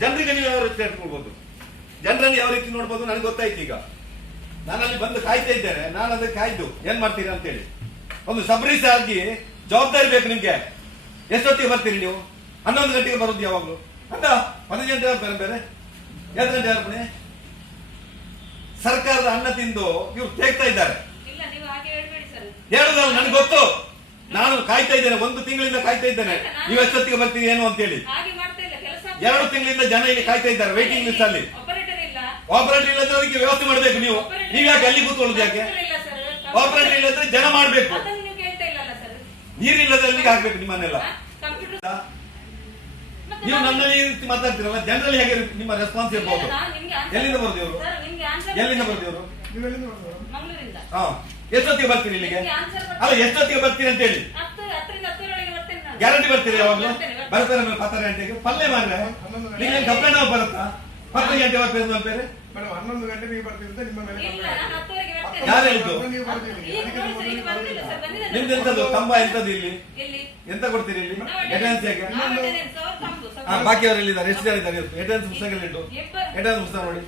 ಜನರಿಗೆ ನೀವು ಯಾವ ರೀತಿ ಇಟ್ಕೊಳ್ಬಹುದು, ಜನರನ್ನು ಯಾವ ರೀತಿ ನೋಡ್ಬೋದು ನನಗೆ ಗೊತ್ತಾಯ್ತು. ಈಗ ನಾನು ಅಲ್ಲಿ ಬಂದು ಕಾಯ್ತಾ ಇದ್ದೇನೆ, ನಾನು ಅದಕ್ಕೆ ಕಾಯ್ದು ಏನ್ ಮಾಡ್ತೀರಾ ಅಂತೇಳಿ. ಒಂದು ಸಬ್ರೀಸ್ ಆಗಿ ಜವಾಬ್ದಾರಿ ಬೇಕು ನಿಮ್ಗೆ. ಎಷ್ಟೊತ್ತಿಗೆ ಬರ್ತೀರಿ ನೀವು? 11 ಗಂಟೆಗೆ ಬರೋದು ಯಾವಾಗ್ಲೂ ಅಂತ 11 ಗಂಟೆ ಬೇರೆ ಬೇರೆ 2 ಗಂಟೆ ಅರ್ಪಣೆ. ಸರ್ಕಾರದ ಅನ್ನ ತಿಂದು ಇವ್ರು ತೇಗ್ತಾ ಇದ್ದಾರೆ. ಹೇಳುದಲ್ಲ, ನನಗೆ ಗೊತ್ತು. ನಾನು ಕಾಯ್ತಾ ಇದ್ದೇನೆ, 1 ತಿಂಗಳಿಂದ ಕಾಯ್ತಾ ಇದ್ದೇನೆ ನೀವು ಎಷ್ಟೊತ್ತಿಗೆ ಬರ್ತೀರಿ ಏನು ಅಂತೇಳಿ. 2 ತಿಂಗಳಿಂದ ಜನ ಇಲ್ಲಿ ಕಾಯ್ತಾ ಇದ್ದಾರೆ ವೇಟಿಂಗ್ ಲಿಸ್ಟ್ ಅಲ್ಲಿ. ಆಪರೇಟರ್ ಇಲ್ಲದ್ರೆ ಅದಕ್ಕೆ ವ್ಯವಸ್ಥೆ ಮಾಡಬೇಕು. ನೀವು ಯಾಕೆ ಅಲ್ಲಿ ಕೂತ್ಕೊಳ್ಳೋದು? ಯಾಕೆ ಆಪರೇಟರ್ ಇಲ್ಲದ್ರೆ ಜನ ಮಾಡ್ಬೇಕು. ನೀರಿಲ್ಲದಲ್ಲಿ ಹಾಕ್ಬೇಕು ನಿಮ್ಮನ್ನೆಲ್ಲ. ನೀವು ನನ್ನಲ್ಲಿ ಈ ರೀತಿ ಮಾತಾಡ್ತೀರಲ್ಲ, ಜನರಲ್ಲಿ ಹೇಗೆ ನಿಮ್ಮ ರೆಸ್ಪಾನ್ಸ್ ಇರ್ಬೋದು? ಎಲ್ಲಿಂದ ಬರ್ದೇವ್ರು? ಎಲ್ಲಿಂದ ಬರ್ದೇವ್ರು? ಹಾ, ಎಷ್ಟೊತ್ತಿಗೆ ಬರ್ತೀರಿ ಇಲ್ಲಿಗೆ? ಅಲ್ಲ, ಎಷ್ಟೊತ್ತಿಗೆ ಬರ್ತೀರಿ ಅಂತ ಹೇಳಿ ಗ್ಯಾರಂಟಿ ಬರ್ತೀರಿ? ಯಾವಾಗ್ಲೂ ಬರ್ತಾರೆ 10 ಗಂಟೆಗೆ. ಪಲ್ಲೆ ಮಾಡ್ರೆ ನಿಮ್ಗೆ ಕಪ್ಪೆ ನಾವು ಬರುತ್ತಾ? 10 ಗಂಟೆ ಬರ್ತೀರಿ ಬೇರೆ? 11 ಗಂಟೆ ನೀವು ಬರ್ತೀರಿ ಅಂತ ನಿಮ್ಮ ಮೇಲೆ ಯಾರು ಹೇಳಿದ್ದು? ನಿಮ್ದು ಎಂತದ್ದು ಕಂಬ? ಎಂತದ್ದು ಇಲ್ಲಿ? ಎಂತ ಕೊಡ್ತೀರಿ ಇಲ್ಲಿ ಅಟೆಂಡೆನ್ಸ್? ಯಾಕೆ ಬಾಕಿ ಅವರು ಎಲ್ಲಿದ್ದಾರೆ? ಎಷ್ಟು ಜನ ಇದ್ದಾರೆ? ಅಟೆಂಡೆನ್ಸ್ ಪುಸ್ತಕ ಇಟ್ಟು ಅಟೆಂಡೆನ್ಸ್ ಪುಸ್ತಕ ನೋಡಿ.